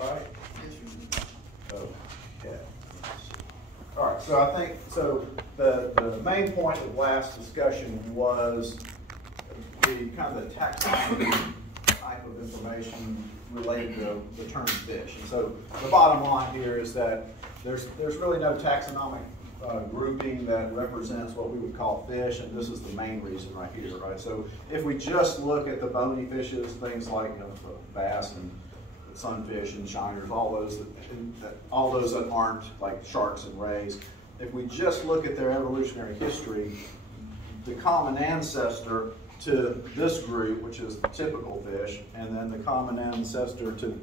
right? Okay. All right, so I think, so the main point of last discussion was the kind of the taxonomy type of information related to the term fish. And so the bottom line here is that there's really no taxonomic grouping that represents what we would call fish, and this is the main reason right here, right? So if we just look at the bony fishes, things like bass and sunfish and shiners, all those that aren't like sharks and rays, if we just look at their evolutionary history, the common ancestor to this group, which is the typical fish, and then the common ancestor to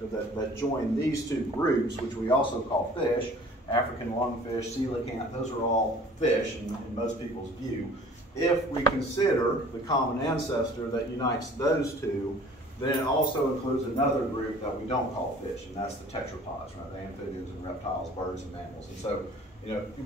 that join these two groups, which we also call fish, African lungfish, coelacanth, those are all fish in most people's view. If we consider the common ancestor that unites those two, then it also includes another group that we don't call fish, and that's the tetrapods, right? The amphibians and reptiles, birds and mammals. And so,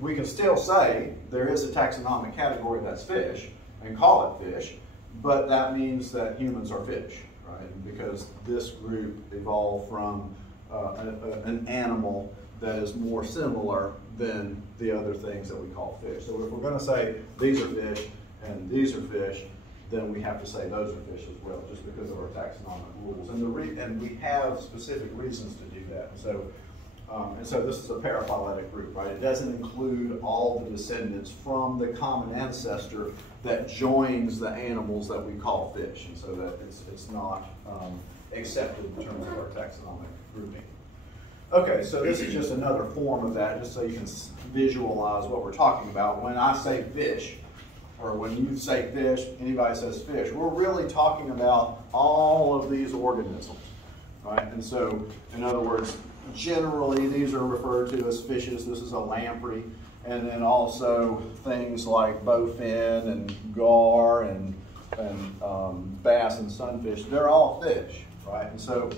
we can still say there is a taxonomic category that's fish and call it fish, but that means that humans are fish, right? Because this group evolved from an animal that is more similar than the other things that we call fish. So if we're going to say these are fish and these are fish, then we have to say those are fish as well, just because of our taxonomic rules. And we have specific reasons to do that. And so this is a paraphyletic group, right? It doesn't include all the descendants from the common ancestor that joins the animals that we call fish, and so that it's not accepted in terms of our taxonomic grouping. Okay, so this is just another form of that, just so you can visualize what we're talking about. When I say fish, or when you say fish, anybody says fish, we're really talking about all of these organisms, right? And so, in other words, generally these are referred to as fishes. This is a lamprey, and then also things like bowfin and gar and bass and sunfish. They're all fish, right? And so,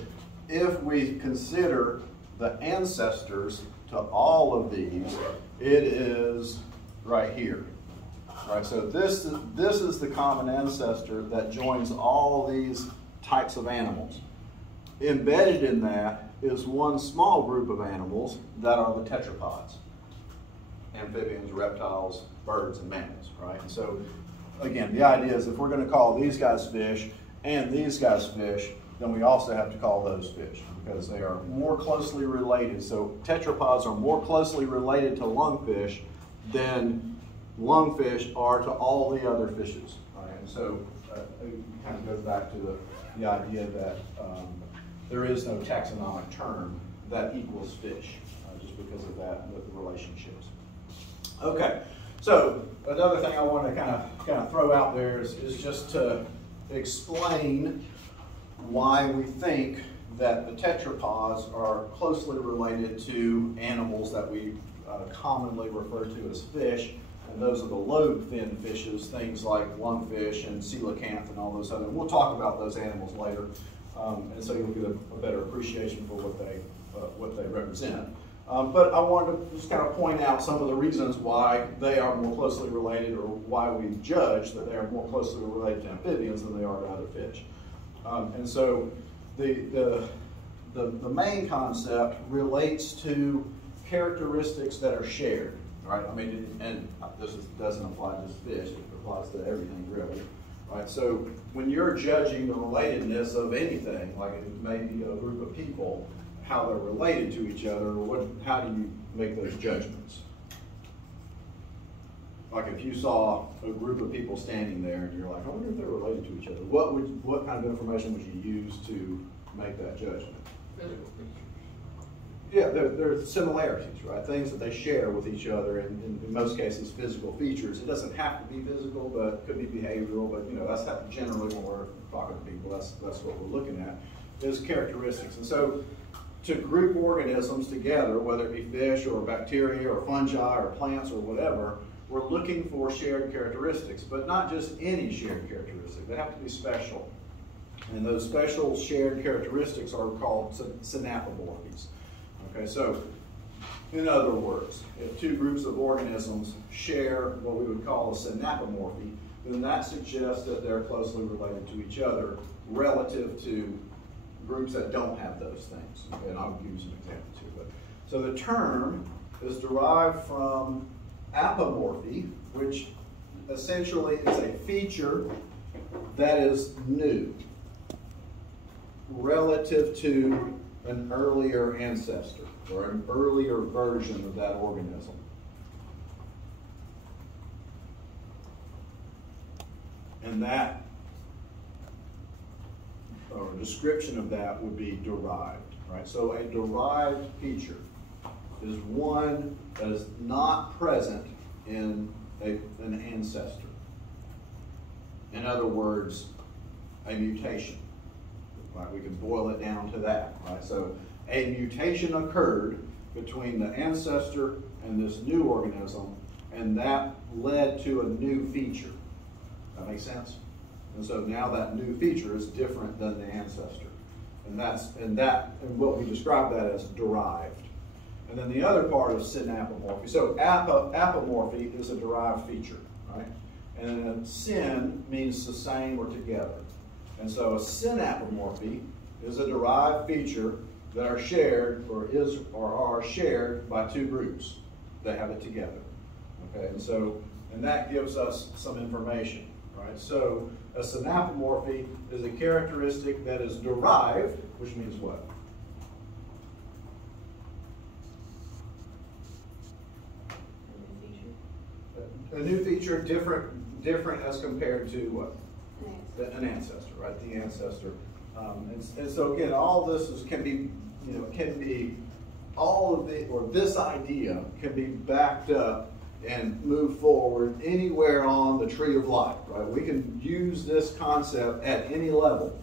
if we consider the ancestors to all of these, it is right here. Right, so this is the common ancestor that joins all these types of animals. Embedded in that is one small group of animals that are the tetrapods. Amphibians, reptiles, birds, and mammals, right? And so, again, the idea is if we're going to call these guys fish and these guys fish, then we also have to call those fish because they are more closely related. So tetrapods are more closely related to lungfish than lungfish are to all the other fishes, right? And so it kind of goes back to the idea that there is no taxonomic term that equals fish, just because of that, with the relationships. Okay, so another thing I want to kind of throw out there is just to explain why we think that the tetrapods are closely related to animals that we commonly refer to as fish. And those are the lobe-fin fishes, things like lungfish and coelacanth and all those other. We'll talk about those animals later, and so you'll get a better appreciation for what they represent. But I wanted to just kind of point out some of the reasons why they are more closely related, or why we judge that they are more closely related to amphibians than they are to other fish. And so the main concept relates to characteristics that are shared. Right? I mean, and this doesn't apply to just fish, it applies to everything really. Right? So when you're judging the relatedness of anything, like it may be a group of people, how they're related to each other, how do you make those judgments? Like if you saw a group of people standing there and you're like, I wonder if they're related to each other, what kind of information would you use to make that judgment? Physical features. Yeah, there are similarities, right? Things that they share with each other, and in most cases, physical features. It doesn't have to be physical, but it could be behavioral. But that's how generally when we're talking to people, that's what we're looking at, is characteristics. And so, to group organisms together, whether it be fish or bacteria or fungi or plants or whatever, we're looking for shared characteristics, but not just any shared characteristic. They have to be special, and those special shared characteristics are called synapomorphies. Okay, so in other words, if two groups of organisms share what we would call a synapomorphy, then that suggests that they're closely related to each other relative to groups that don't have those things. And I'll give you some examples here. But, so the term is derived from apomorphy, which essentially is a feature that is new relative to an earlier ancestor or an earlier version of that organism. And that, or a description of that, would be derived, right? So a derived feature is one that is not present in an ancestor. In other words, a mutation. Right? We can boil it down to that. Right? So a mutation occurred between the ancestor and this new organism, and that led to a new feature. That makes sense? And so now that new feature is different than the ancestor. And what we describe that as derived. And then the other part is synapomorphy. So apomorphy is a derived feature, right? And then syn means the same or together. And so a synapomorphy is a derived feature that are shared or are shared by two groups. They have it together. Okay, and that gives us some information, right? So a synapomorphy is a characteristic that is derived, which means what? A new feature, different as compared to what? An ancestor, right? The ancestor. And so again, all this can be this idea can be backed up and move forward anywhere on the tree of life, right? We can use this concept at any level.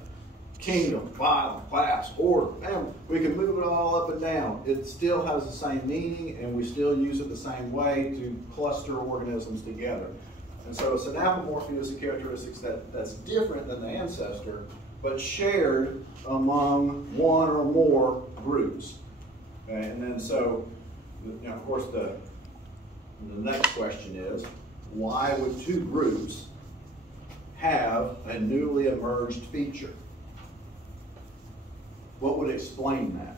Kingdom, file, class, order, family. We can move it all up and down. It still has the same meaning, and we still use it the same way to cluster organisms together. And so synapomorphy is a characteristic that's different than the ancestor, but shared among one or more groups. Okay? And then so, of course, the next question is, why would two groups have a newly emerged feature? What would explain that?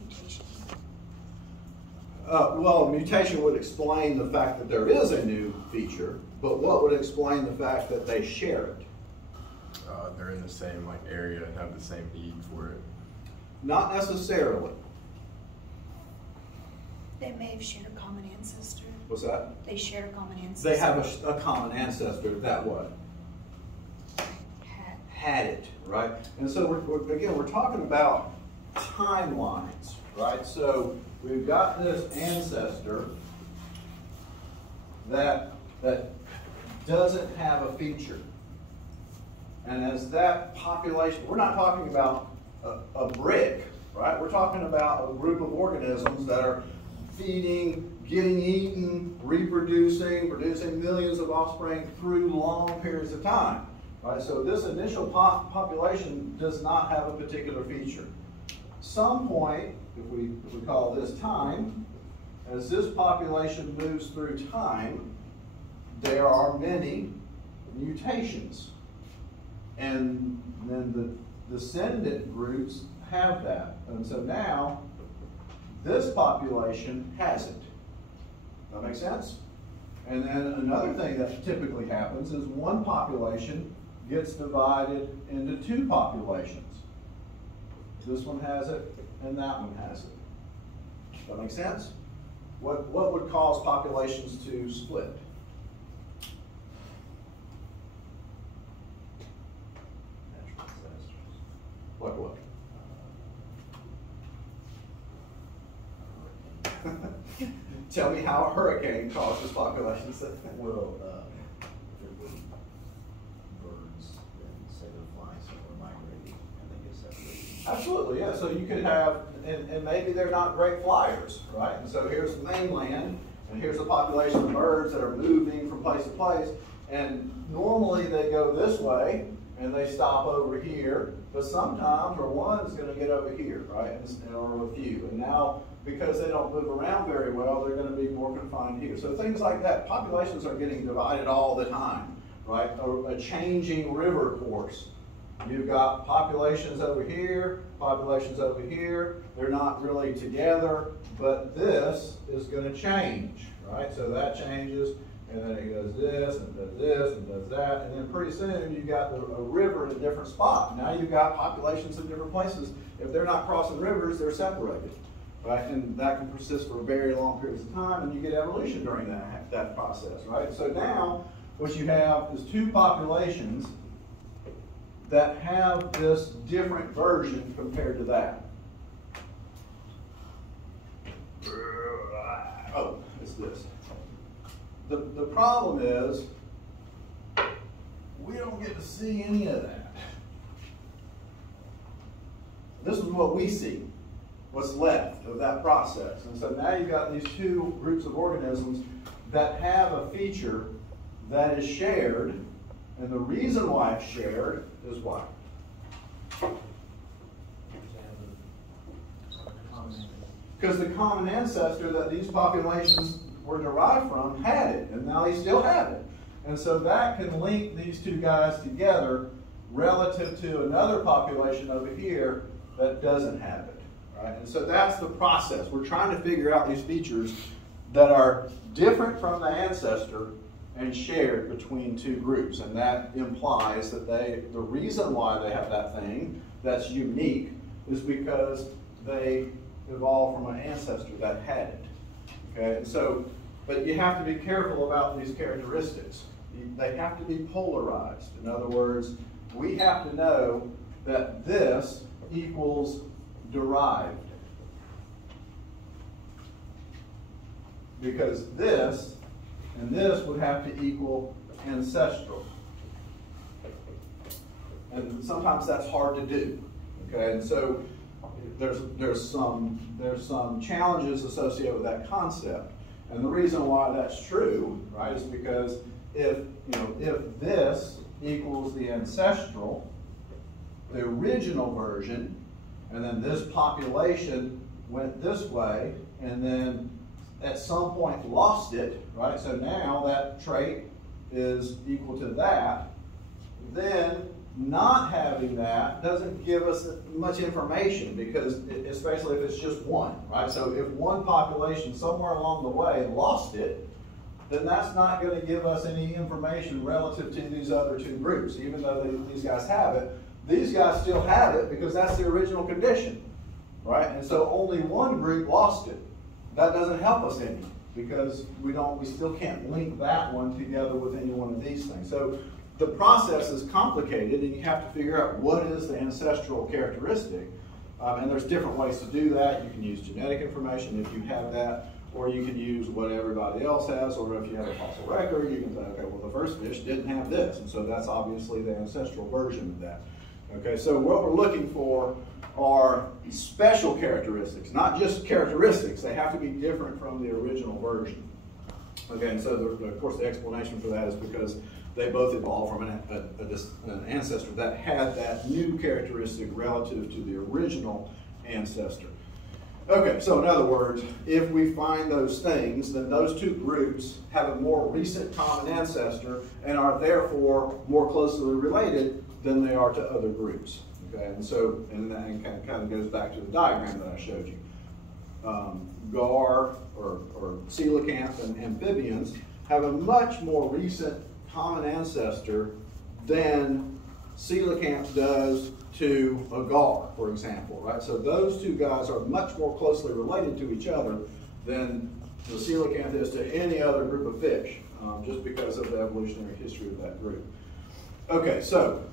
Mutation. Well, mutation would explain the fact that there is a new feature, but what would explain the fact that they share it? They're in the same area and have the same need for it. Not necessarily. They may have shared a common ancestor. What's that? They shared a common ancestor. They have a common ancestor that what? Had it, right? And so we're talking about timelines, right? So we've got this ancestor that doesn't have a feature. And as that population, we're not talking about a brick, right? We're talking about a group of organisms that are feeding, getting eaten, reproducing, producing millions of offspring through long periods of time. Right? So this initial population does not have a particular feature. Some point, if we call this time, as this population moves through time, there are many mutations. And then the descendant groups have that. And so now, this population has it. That makes sense? And then another thing that typically happens is one population gets divided into two populations. This one has it, and that one has it. That make sense? What would cause populations to split? Natural disasters. Like what? Tell me how a hurricane causes populations. Well, if it was birds, then say they're flying somewhere, migrating, and they get separated. Absolutely, yeah. So you could have, and maybe they're not great flyers, right? And so here's the mainland, and here's a population of birds that are moving from place to place, and normally they go this way, and they stop over here, but sometimes, or one is going to get over here, right? Or a few, and now because they don't move around very well, they're going to be more confined here. So things like that. Populations are getting divided all the time, right? A changing river course. You've got populations over here, populations over here. They're not really together, but this is going to change, right? So that changes, and then it does this, and does this, and does that, and then pretty soon you've got a river in a different spot. Now you've got populations in different places. If they're not crossing rivers, they're separated, right? And that can persist for very long periods of time, and you get evolution during that process, right? So now what you have is two populations that have this different version compared to that. Oh, it's this. The problem is we don't get to see any of that. This is what we see, what's left of that process. And so now you've got these two groups of organisms that have a feature that is shared, and the reason why it's shared is why? Because the common ancestor that these populations were derived from had it, and now they still have it. And so that can link these two guys together relative to another population over here that doesn't have it, right? And so that's the process. We're trying to figure out these features that are different from the ancestor and shared between two groups. And that implies that the reason why they have that thing that's unique is because they evolved from an ancestor that had it. Okay, and so, but you have to be careful about these characteristics. They have to be polarized. In other words, we have to know that this equals derived. Because this and this would have to equal ancestral. And sometimes that's hard to do. Okay, and so there's some challenges associated with that concept. And the reason why that's true, right, is because if this equals the ancestral, the original version, and then this population went this way, and then at some point lost it, right? So now that trait is equal to that, then not having that doesn't give us much information, because especially if it's just one, right? So if one population somewhere along the way lost it, then that's not going to give us any information relative to these other two groups. Even though these guys have it, these guys still have it because that's the original condition, right? And so only one group lost it. That doesn't help us any, because we still can't link that one together with any one of these things. So the process is complicated, and you have to figure out what is the ancestral characteristic. And there's different ways to do that. You can use genetic information if you have that, or you can use what everybody else has, or if you have a fossil record, you can say, okay, well, the first fish didn't have this, and so that's obviously the ancestral version of that. Okay, so what we're looking for are special characteristics, not just characteristics. They have to be different from the original version. Okay, and so of course the explanation for that is because they both evolved from an ancestor that had that new characteristic relative to the original ancestor. Okay, so in other words, if we find those things, then those two groups have a more recent common ancestor and are therefore more closely related than they are to other groups. Okay, and so, and that kind of goes back to the diagram that I showed you. Gar or coelacanth and amphibians have a much more recent common ancestor than coelacanth does to a gar, for example, right? So those two guys are much more closely related to each other than the coelacanth is to any other group of fish, just because of the evolutionary history of that group. Okay, so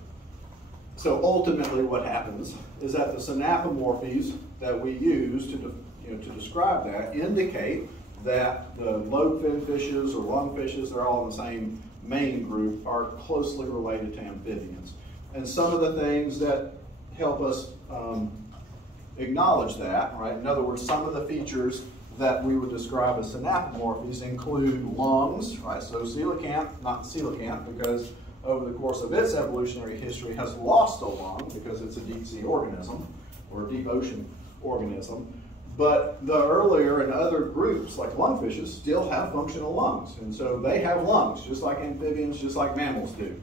ultimately what happens is that the synapomorphies that we use to describe that indicate that the lobed-fin fishes or lungfishes, they're all in the same main group, are closely related to amphibians. And some of the things that help us acknowledge that, right? In other words, some of the features that we would describe as synapomorphies include lungs, right? So coelacanth, not coelacanth, because over the course of its evolutionary history has lost a lung because it's a deep sea organism or a deep ocean organism. But the earlier and other groups, like lungfishes, still have functional lungs. And so they have lungs, just like amphibians, just like mammals do.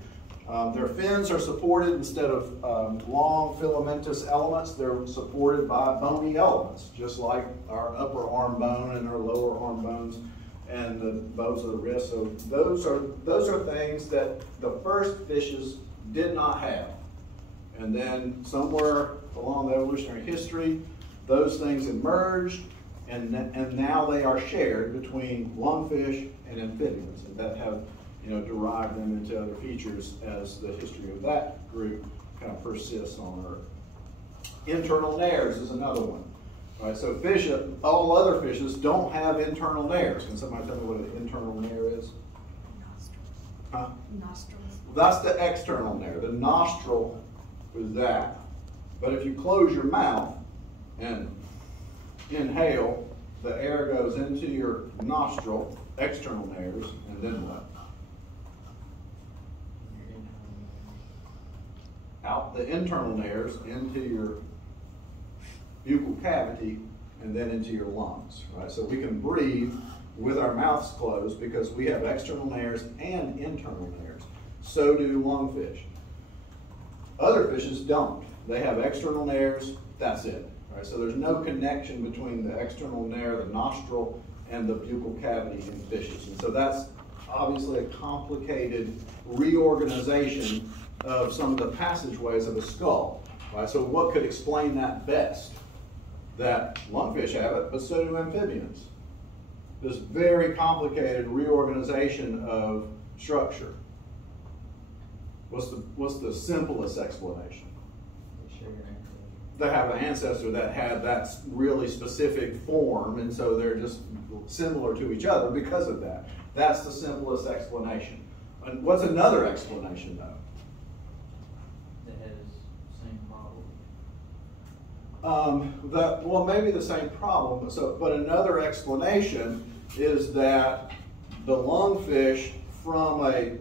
Their fins are supported, instead of long filamentous elements, they're supported by bony elements, just like our upper arm bone and our lower arm bones and the bones of the wrist. So those are things that the first fishes did not have. And then somewhere along the evolutionary history, those things emerged, and now they are shared between lungfish and amphibians, and that have derived them into other features as the history of that group kind of persists on Earth. Internal nares is another one. Right, so all other fishes don't have internal nares. Can somebody tell me what an internal nare is? Nostrils. Huh? Nostrils. That's the external nare. The nostril is that. But if you close your mouth and inhale, the air goes into your nostril, external nares, and then what? Out the internal nares into your buccal cavity and then into your lungs, right? So we can breathe with our mouths closed because we have external nares and internal nares. So do lungfish. Other fishes don't. They have external nares, that's it, right? So there's no connection between the external nare, the nostril, and the buccal cavity in fishes. And so that's obviously a complicated reorganization of some of the passageways of a skull, right? So what could explain that best? That lungfish have it, but so do amphibians. This very complicated reorganization of structure. What's the simplest explanation? They have an ancestor that had that really specific form, and so they're just similar to each other because of that. That's the simplest explanation. And what's another explanation, though? That has the same problem. Well, maybe the same problem. But another explanation is that the lungfish, from a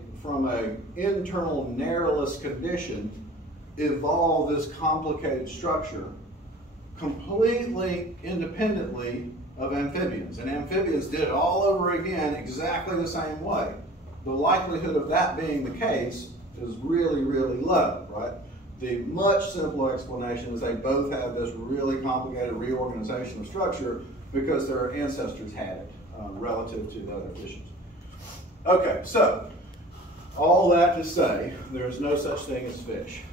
internal narrowless condition, evolved this complicated structure completely independently of amphibians. And amphibians did it all over again exactly the same way. The likelihood of that being the case is really, really low, right? The much simpler explanation is they both have this really complicated reorganization of structure because their ancestors had it relative to the other fishes. Okay, so all that to say, there is no such thing as fish.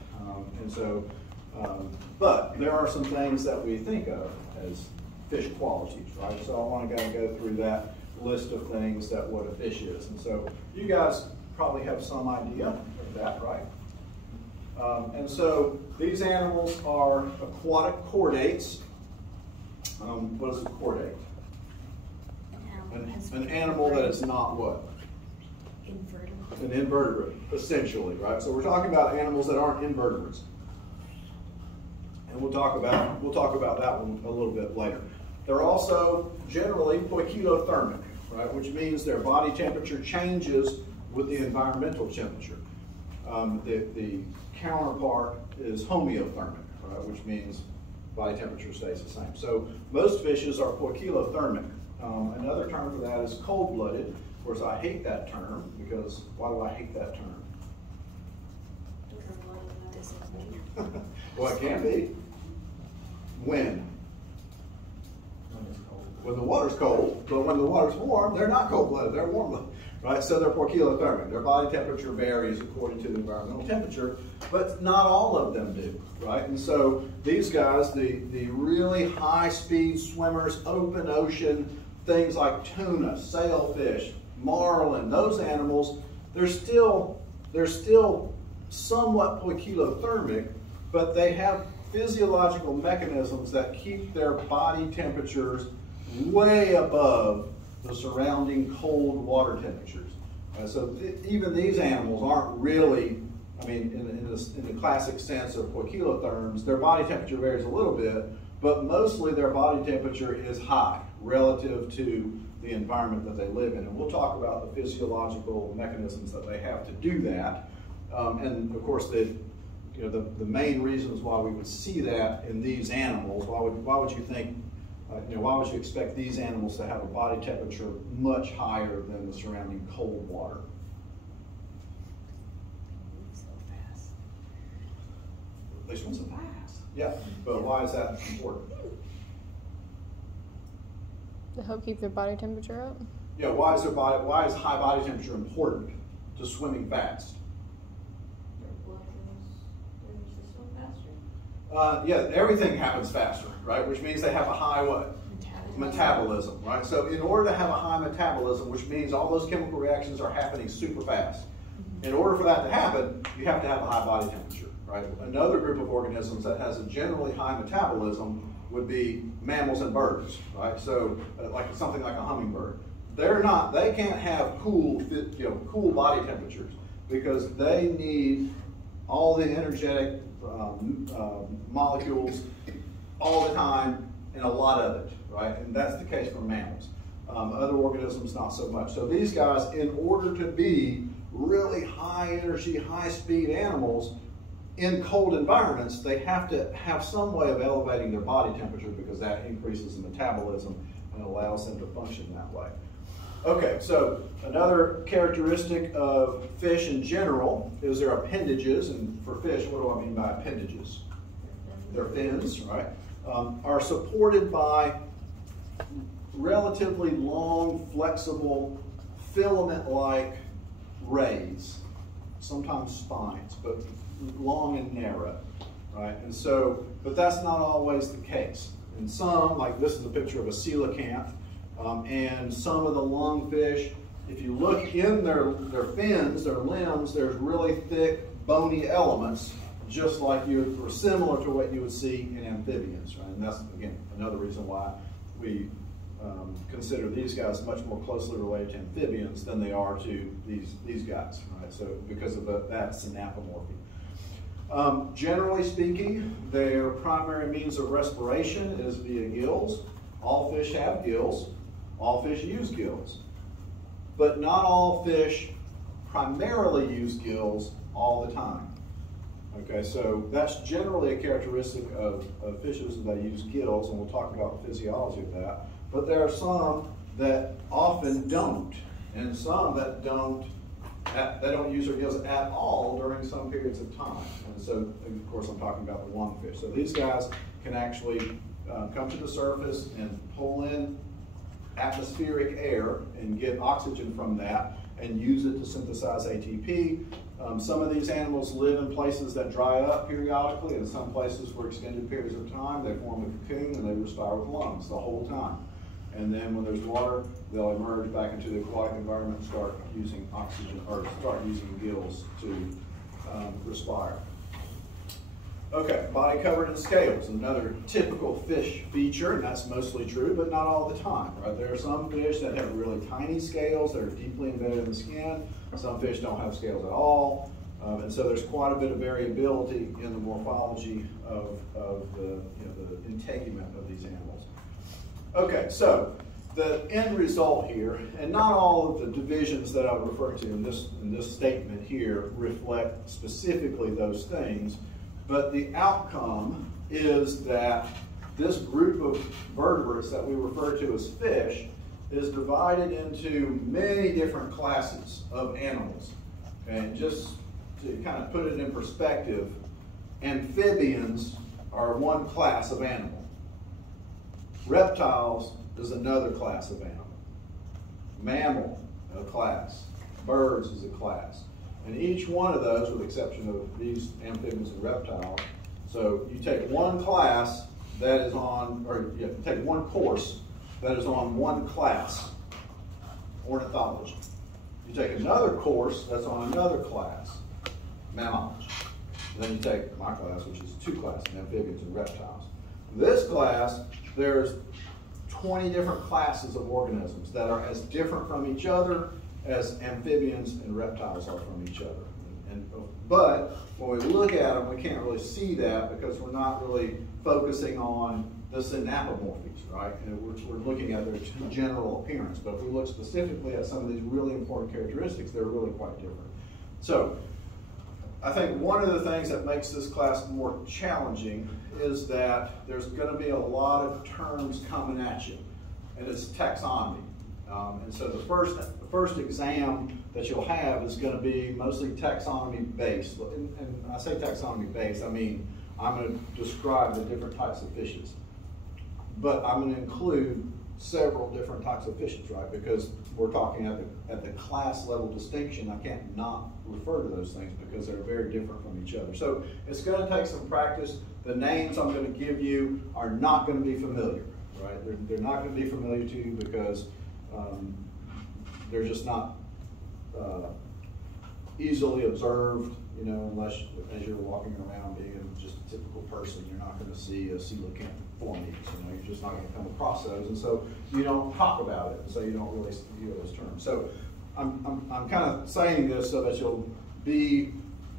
But there are some things that we think of as fish qualities, right? So I want to go through that list of things that what a fish is. And so you guys probably have some idea of that, right? And so these animals are aquatic chordates. What is a chordate? An animal that is not what? Invertebrate. An invertebrate, essentially, right? So we're talking about animals that aren't invertebrates. And we'll talk about that one a little bit later. They're also generally poikilothermic, right? Which means their body temperature changes with the environmental temperature. The counterpart is homeothermic, right? Which means body temperature stays the same. So most fishes are poikilothermic. Another term for that is cold-blooded. Of course, I hate that term because why do I hate that term? Well, it can be. When? When the water's cold, but when the water's warm, they're not cold-blooded, they're warm-blooded, right? So they're poikilothermic. Their body temperature varies according to the environmental temperature, but not all of them do, right? And so these guys, the really high-speed swimmers, open ocean, things like tuna, sailfish, marlin, those animals, they're still somewhat poikilothermic, but they have physiological mechanisms that keep their body temperatures way above the surrounding cold water temperatures. So even these animals aren't really, I mean, in the classic sense of poikilotherms, their body temperature varies a little bit, but mostly their body temperature is high relative to the environment that they live in. And we'll talk about the physiological mechanisms that they have to do that. And of course, the main reasons why we would see that in these animals, why would you think Why would you expect these animals to have a body temperature much higher than the surrounding cold water? Move so fast. At least one's fast. Yeah, but why is that important? To help keep their body temperature up. Yeah, why is high body temperature important to swimming fast? Their blood goes through the system faster. Yeah, everything happens faster, right? Which means they have a high what? Metabolism, right? So in order to have a high metabolism, which means all those chemical reactions are happening super fast. In order for that to happen, you have to have a high body temperature, right? Another group of organisms that has a generally high metabolism would be mammals and birds, right? So like something like a hummingbird. They can't have cool body temperatures because they need all the energetic molecules all the time and a lot of it, right? And that's the case for mammals. Other organisms, not so much. So these guys, in order to be really high energy, high speed animals in cold environments, they have to have some way of elevating their body temperature because that increases the metabolism and allows them to function that way. Okay, so another characteristic of fish in general is their appendages. And for fish, what do I mean by appendages? Their fins, right? Are supported by relatively long, flexible, filament-like rays, sometimes spines, but long and narrow, right? And so, but that's not always the case. And some, like this is a picture of a coelacanth, and some of the lungfish, if you look in their fins, their limbs, there's really thick, bony elements, just like or similar to what you would see in amphibians, right? And that's, again, another reason why we consider these guys much more closely related to amphibians than they are to these guys, right? So because of that synapomorphy. Generally speaking, their primary means of respiration is via gills. All fish have gills. All fish use gills. But not all fish primarily use gills all the time. Okay, so that's generally a characteristic of fishes that they use gills, and we'll talk about the physiology of that. But there are some that often don't, and some that don't use their gills at all during some periods of time. And so, of course, I'm talking about the lungfish. So these guys can actually come to the surface and pull in atmospheric air and get oxygen from that and use it to synthesize ATP. Some of these animals live in places that dry up periodically, and some places for extended periods of time. They form a cocoon and they respire with lungs the whole time. And then when there's water, they'll emerge back into the aquatic environment and start using oxygen, or start using gills to respire. Okay, body covered in scales, another typical fish feature, and that's mostly true, but not all the time, right? There are some fish that have really tiny scales that are deeply embedded in the skin. Some fish don't have scales at all, and so there's quite a bit of variability in the morphology of the integument of these animals. Okay, so the end result here, and not all of the divisions that I refer to in this statement here reflect specifically those things, but the outcome is that this group of vertebrates that we refer to as fish is divided into many different classes of animals. And just to kind of put it in perspective, amphibians are one class of animal. Reptiles is another class of animal. Mammal, a class. Birds is a class. And each one of those, with the exception of these amphibians and reptiles, so you take one class that is on, or you take one course that is on one class, ornithology. You take another course that's on another class, mammalogy. And then you take my class, which is two classes, amphibians and reptiles. This class, there's 20 different classes of organisms that are as different from each other as amphibians and reptiles are from each other. But when we look at them, we can't really see that because we're not really focusing on the synapomorphies, right? And we're looking at their general appearance. But if we look specifically at some of these really important characteristics, they're really quite different. So I think one of the things that makes this class more challenging is that there's going to be a lot of terms coming at you, and it's taxonomy. And so the first exam that you'll have is going to be mostly taxonomy based. And when I say taxonomy based, I mean I'm going to describe the different types of fishes. But I'm going to include several different types of fishes, right? Because we're talking at the class level distinction. I can't not refer to those things because they're very different from each other. So it's going to take some practice. The names I'm going to give you are not going to be familiar, right? They're not going to be familiar to you because they're just not easily observed, you know, unless as you're walking around being just a typical person, you're not going to see a coelacanth formies, you know, you're just not going to come across those, and so you don't talk about it, and so you don't really use those terms. So I'm kind of saying this so that you'll be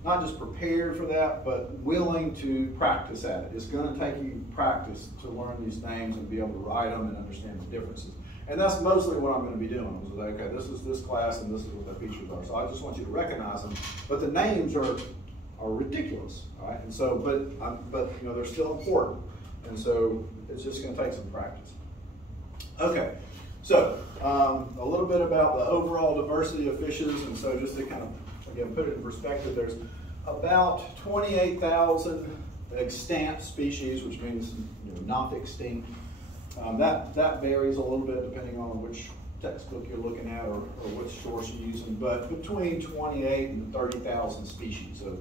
not just prepared for that, but willing to practice at it. It's going to take you practice to learn these names and be able to write them and understand the differences. And that's mostly what I'm going to be doing. Is like, okay, this is this class and this is what the features are. So I just want you to recognize them. But the names are ridiculous, all right? And so, but you know, they're still important. And so it's just going to take some practice. Okay, so a little bit about the overall diversity of fishes. And so just to kind of, again, put it in perspective, there's about 28,000 extant species, which means, you know, not extinct. That varies a little bit depending on which textbook you're looking at or which source you're using, but between 28 and 30,000 species, so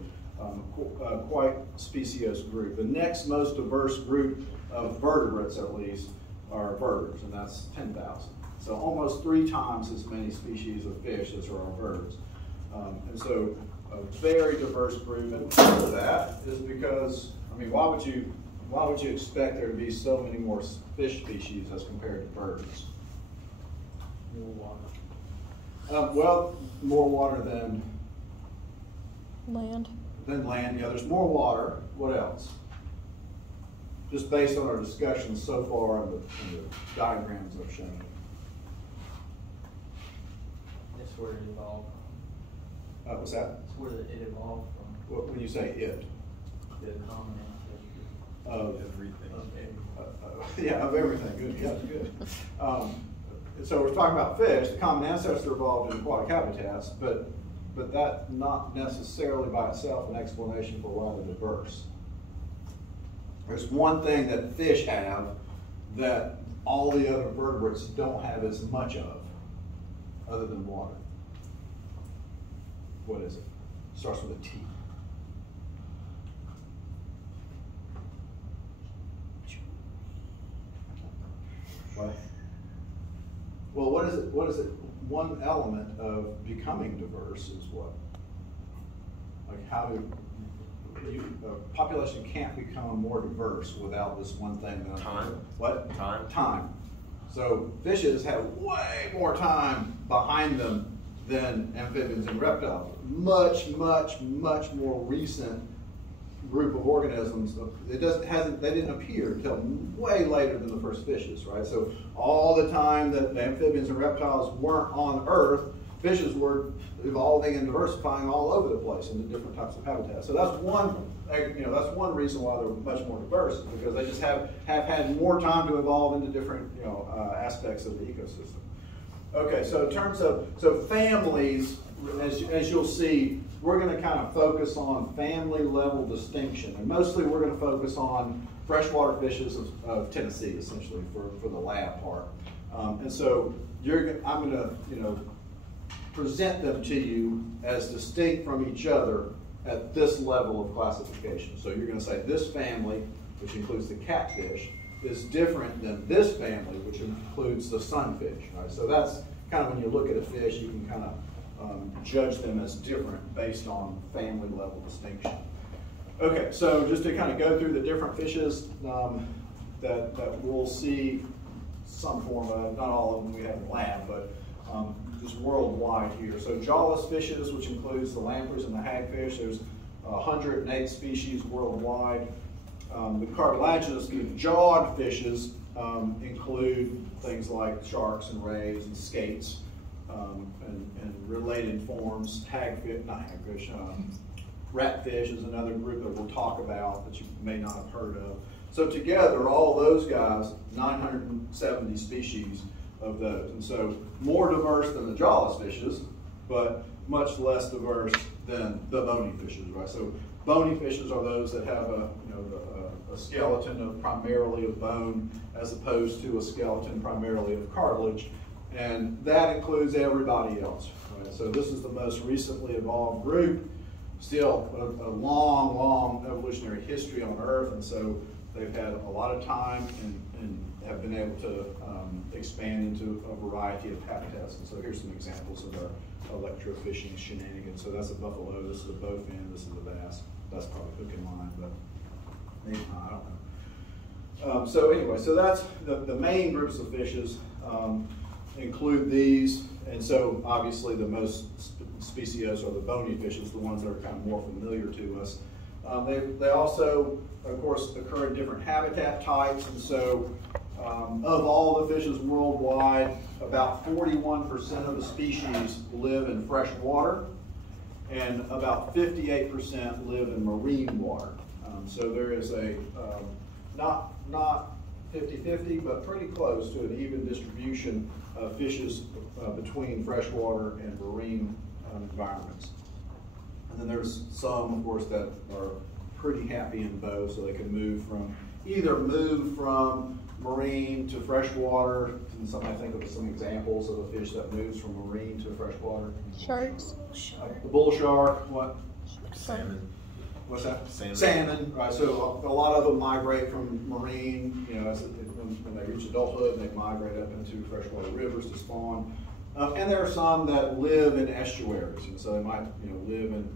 quite specious group. The next most diverse group of vertebrates, at least, are birds, and that's 10,000. So almost 3 times as many species of fish as there are birds. And so a very diverse group, and part of that is because, I mean, why would you expect there to be so many more fish species as compared to birds? More water. Well, more water than Land. Yeah, there's more water. What else? Just based on our discussions so far in the diagrams I've shown you. That's where it evolved from. What's that? That's where it evolved from. When you say it? The common ancestry. Of everything. Yeah, of everything. Good. Yeah, good. So we're talking about fish. The common ancestor evolved in aquatic habitats, but that not necessarily by itself an explanation for why they're diverse. There's one thing that fish have that all the other vertebrates don't have as much of, other than water. What is it? Starts with a T. What? Well, what is it? One element of becoming diverse is what? Like how a population can't become more diverse without this one thing. Time. What? Time. Time. So fishes have way more time behind them than amphibians and reptiles. Much, much, much more recent group of organisms. They didn't appear until way later than the first fishes, right? So all the time that the amphibians and reptiles weren't on Earth, fishes were evolving and diversifying all over the place into different types of habitats. So that's one reason why they're much more diverse, is because they just have had more time to evolve into different aspects of the ecosystem. Okay, so in terms of families, as you'll see, we're going to kind of focus on family level distinction, and mostly we're going to focus on freshwater fishes of Tennessee, essentially for the lab part. And so I'm going to present them to you as distinct from each other at this level of classification. So you're going to say this family, which includes the catfish, is different than this family, which includes the sunfish. Right? So that's kind of when you look at a fish, you can kind of judge them as different based on family level distinction. Okay, so just to kind of go through the different fishes that we'll see some form of, not all of them we have in the lab, but just worldwide here. So jawless fishes, which includes the lampreys and the hagfish, there's 108 species worldwide. The cartilaginous, the jawed fishes include things like sharks and rays and skates and related forms, Ratfish is another group that we'll talk about that you may not have heard of. So together, all those guys, 970 species of those. And so more diverse than the jawless fishes, but much less diverse than the bony fishes, right? So bony fishes are those that have a skeleton of primarily of bone as opposed to a skeleton primarily of cartilage. And that includes everybody else, right? So this is the most recently evolved group, still a long, long evolutionary history on Earth. And so they've had a lot of time and have been able to expand into a variety of habitats. And so here's some examples of our electrofishing shenanigans. So that's a buffalo, this is a bowfin, this is a bass. That's probably hook and line, but maybe not, I don't know. So anyway, so that's the main groups of fishes include these. And so obviously the most species are the bony fishes, the ones that are kind of more familiar to us. They also, of course, occur in different habitat types, and so of all the fishes worldwide, about 41% of the species live in fresh water, and about 58% live in marine water. So there is a not 50-50, but pretty close to an even distribution of fishes between freshwater and marine environments. And then there's some, of course, that are pretty happy in both, so they can move from marine to freshwater. And I think of some examples of a fish that moves from marine to freshwater. Sharks. The bull shark, what? Salmon. What's that? Salmon. Salmon, right? So a lot of them migrate from marine, you know, when they reach adulthood, they migrate up into freshwater rivers to spawn. And there are some that live in estuaries, and so they might, you know, live in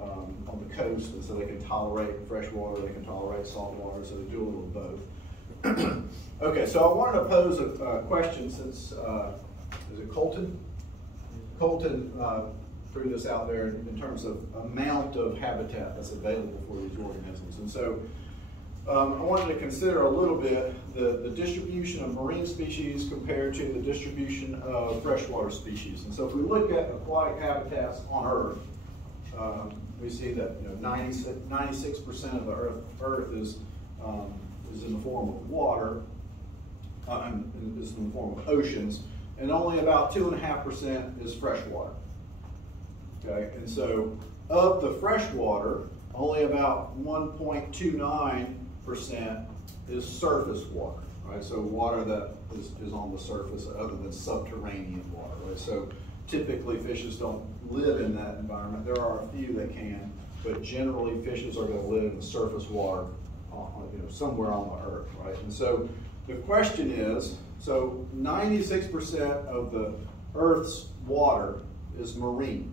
on the coast, and so they can tolerate fresh water, they can tolerate salt water, so they do a little of both. Okay, so I wanted to pose a question since, is it Colton? Colton threw this out there in terms of amount of habitat that's available for these organisms. And so I wanted to consider a little bit the distribution of marine species compared to the distribution of freshwater species. And so if we look at aquatic habitats on Earth, we see that 96% of the Earth is in the form of water, and is in the form of oceans, and only about 2.5% is freshwater. Okay, and so of the freshwater, only about 1.29% is surface water, right? So water that is on the surface other than subterranean water, right? So typically fishes don't live in that environment. There are a few that can, but generally fishes are going to live in the surface water, somewhere on the Earth, right? And so the question is, so 96% of the Earth's water is marine.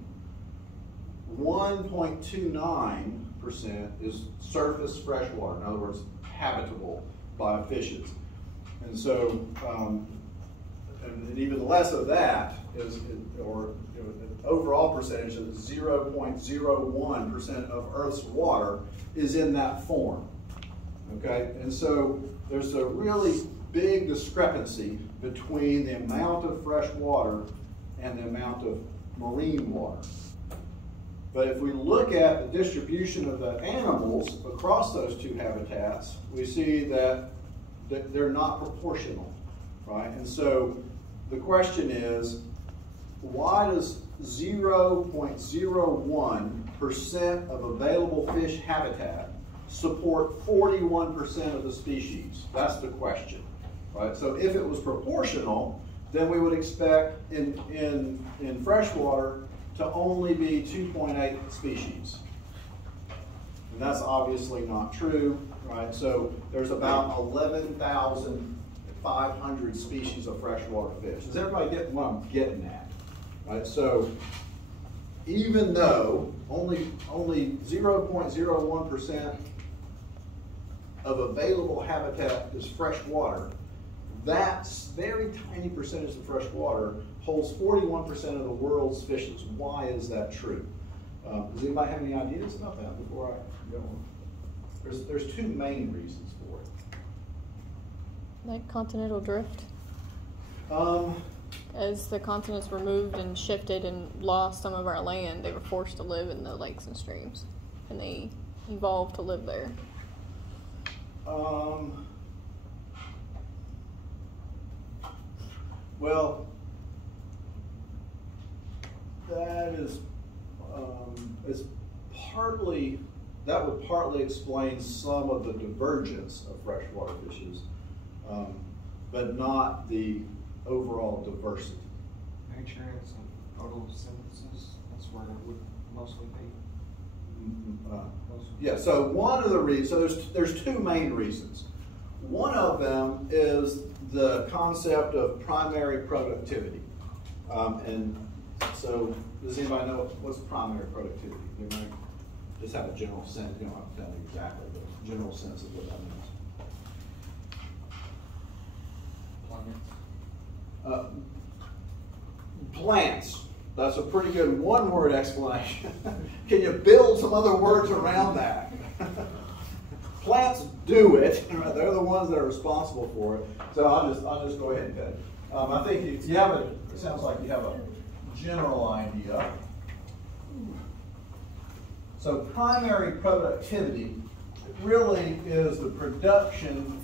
1.29% is surface freshwater, in other words, habitable by fishes. And so, and even less of that is, an overall percentage of 0.01% of Earth's water is in that form. Okay, and so there's a really big discrepancy between the amount of fresh water and the amount of marine water. But if we look at the distribution of the animals across those two habitats, we see that they're not proportional, right? And so the question is, why does 0.01% of available fish habitat support 41% of the species? That's the question, right? So if it was proportional, then we would expect in freshwater to only be 2.8 species. And that's obviously not true, right? So there's about 11,500 species of freshwater fish. Does everybody get what I'm getting at? Right? So even though only 0.01% of available habitat is fresh water, that very tiny percentage of fresh water holds 41% of the world's fishes. Why is that true? Does anybody have any ideas about that before I go on? There's two main reasons for it. Like continental drift? As the continents were moved and shifted and lost some of our land, they were forced to live in the lakes and streams. and they evolved to live there? Well, that that would partly explain some of the divergence of freshwater fishes, but not the overall diversity. Nature and some photosynthesis, that's where it would mostly be. Yeah, so one of the reasons, so there's two main reasons. One of them is the concept of primary productivity. And so, does anybody know what's primary productivity? Anybody just have a general sense? You don't have to tell me exactly, but general sense of what that means. Plants. That's a pretty good one-word explanation. Can you build some other words around that? Plants do it. They're the ones that are responsible for it. So I'll just go ahead and cut it. I think you have it sounds like you have a general idea. So primary productivity really is the production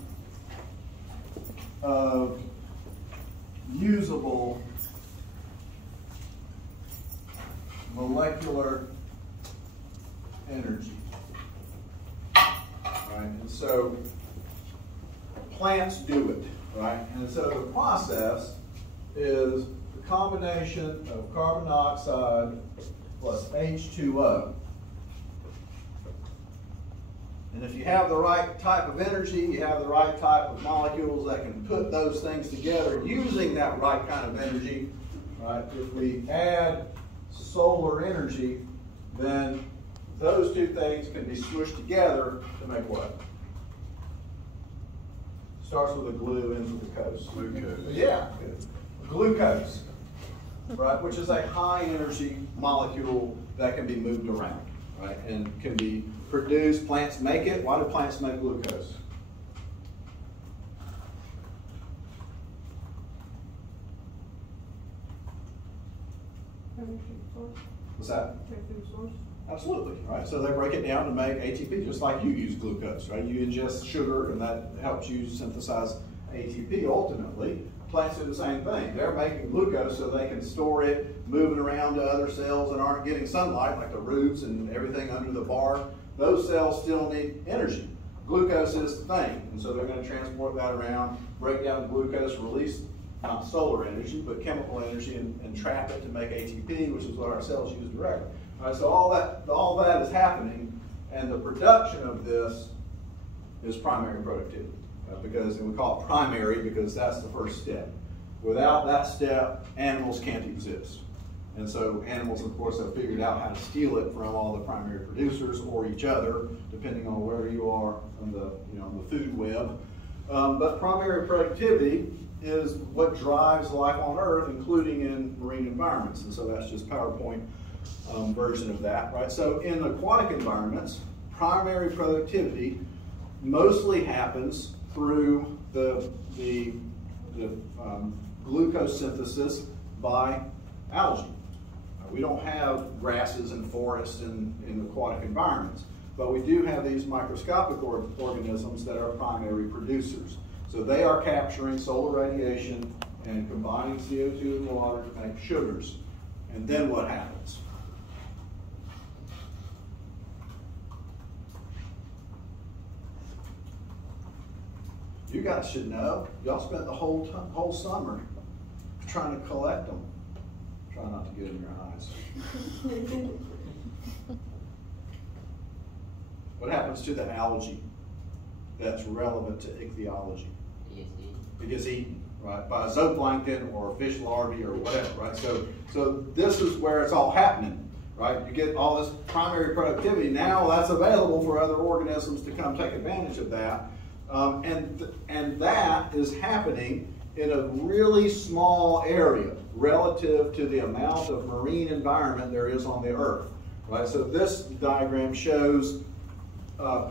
of usable molecular energy. Right? And so plants do it, right? And so the process is the combination of carbon dioxide plus H2O. And if you have the right type of energy, you have the right type of molecules that can put those things together using that right kind of energy, right? If we add solar energy, then those two things can be smushed together to make what? Starts with a glue, ends with a cose. Glucose. Yeah, glucose, right? Which is a high energy molecule that can be moved around, right? And can be produced. Plants make it. Why do plants make glucose? What's that? Absolutely, right? So they break it down to make ATP, just like you use glucose, right? You ingest sugar, and that helps you synthesize ATP ultimately. Plants do the same thing. They're making glucose so they can store it, move it around to other cells that aren't getting sunlight, like the roots and everything under the bark. Those cells still need energy. Glucose is the thing, and so they're going to transport that around, break down glucose, release not solar energy, but chemical energy, and trap it to make ATP, which is what our cells use directly. All right, so all that is happening, and the production of this is primary productivity, and we call it primary because that's the first step. Without that step, animals can't exist. And so animals, of course, have figured out how to steal it from all the primary producers or each other, depending on where you are on the food web. But primary productivity is what drives life on Earth, including in marine environments. And so that's just PowerPoint version of that, right? So in aquatic environments, primary productivity mostly happens through the glucose synthesis by algae. We don't have grasses and forests in aquatic environments, but we do have these microscopic organisms that are primary producers. So they are capturing solar radiation and combining CO2 and water to make sugars. And then what happens? You guys should know. Y'all spent the whole summer trying to collect them. Try not to get in your eyes. What happens to the algae that's relevant to ichthyology? It gets eaten, right, by zooplankton or fish larvae or whatever, right? So this is where it's all happening, right? You get all this primary productivity. Now that's available for other organisms to come take advantage of that. And that is happening in a really small area relative to the amount of marine environment there is on the Earth, right? So this diagram shows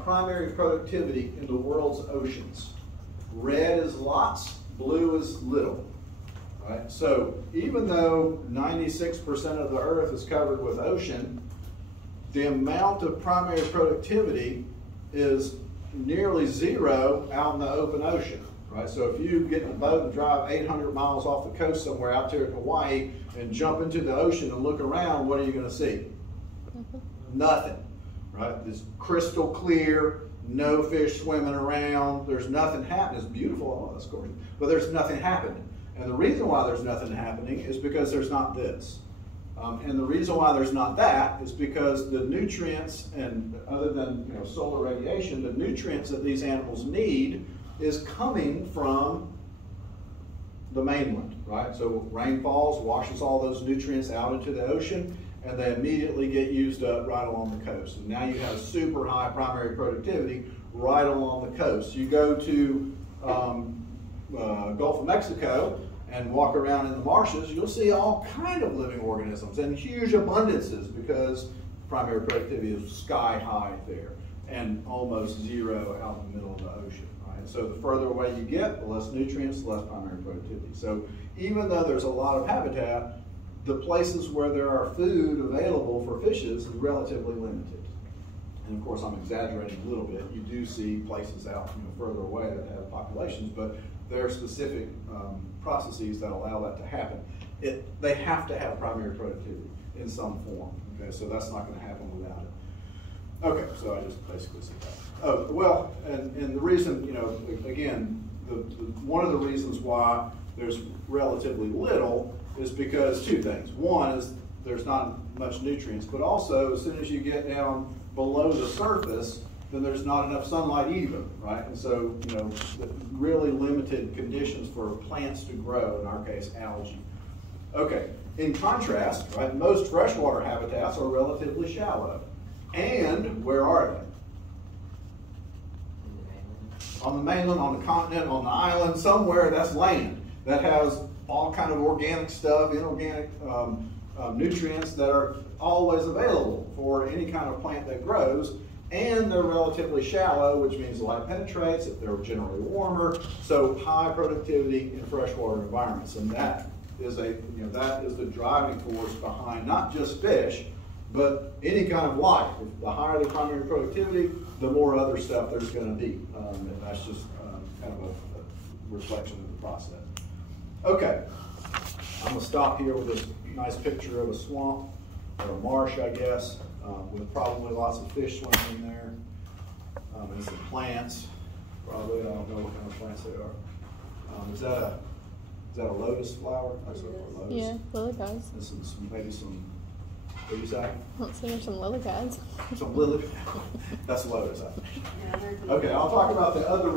primary productivity in the world's oceans. Red is lots, blue is little, right? So even though 96% of the Earth is covered with ocean, the amount of primary productivity is nearly zero out in the open ocean, right? So if you get in a boat and drive 800 miles off the coast somewhere out there in Hawaii and jump into the ocean and look around, what are you going to see? Nothing, right? It's crystal clear, no fish swimming around, there's nothing happening. It's beautiful, oh, that's gorgeous, but there's nothing happening. And the reason why there's nothing happening is because there's not this. And the reason why there's not that is because the nutrients, and other than solar radiation, the nutrients that these animals need is coming from the mainland, right? So rain falls, washes all those nutrients out into the ocean, and they immediately get used up right along the coast. And now you have super high primary productivity right along the coast. You go to Gulf of Mexico and walk around in the marshes, you'll see all kind of living organisms and huge abundances because primary productivity is sky high there and almost zero out in the middle of the ocean, right? So the further away you get, the less nutrients, the less primary productivity. So even though there's a lot of habitat, the places where there are food available for fishes is relatively limited. And of course, I'm exaggerating a little bit. You do see places out further away that have populations, but there are specific processes that allow that to happen. They have to have primary productivity in some form. Okay, so that's not going to happen without it. Okay, so I just basically said that. Oh, well, and the reason, again, one of the reasons why there's relatively little is because two things. One is there's not much nutrients, but also as soon as you get down below the surface, then there's not enough sunlight either, right? And so, really limited conditions for plants to grow, in our case, algae. Okay, in contrast, right, most freshwater habitats are relatively shallow. And where are they? On the mainland, on the continent, on the island, somewhere that's land that has all kind of organic stuff, inorganic nutrients that are always available for any kind of plant that grows. And they're relatively shallow, which means light penetrates if they're generally warmer. So high productivity in freshwater environments, and that is that is the driving force behind not just fish, but any kind of life. The higher the primary productivity, the more other stuff there's going to be, and that's just kind of a reflection of the process. Okay, I'm going to stop here with this nice picture of a swamp or a marsh, I guess. With probably lots of fish swimming in there, and some plants. Probably, I don't know what kind of plants they are. Is that a lotus flower? That's a lotus. Yeah, lily pads. And maybe some. What do you say? Let's see, there's some lily pads. Some lily. That's lotus. I think. Yeah, Okay, I'll talk about the other.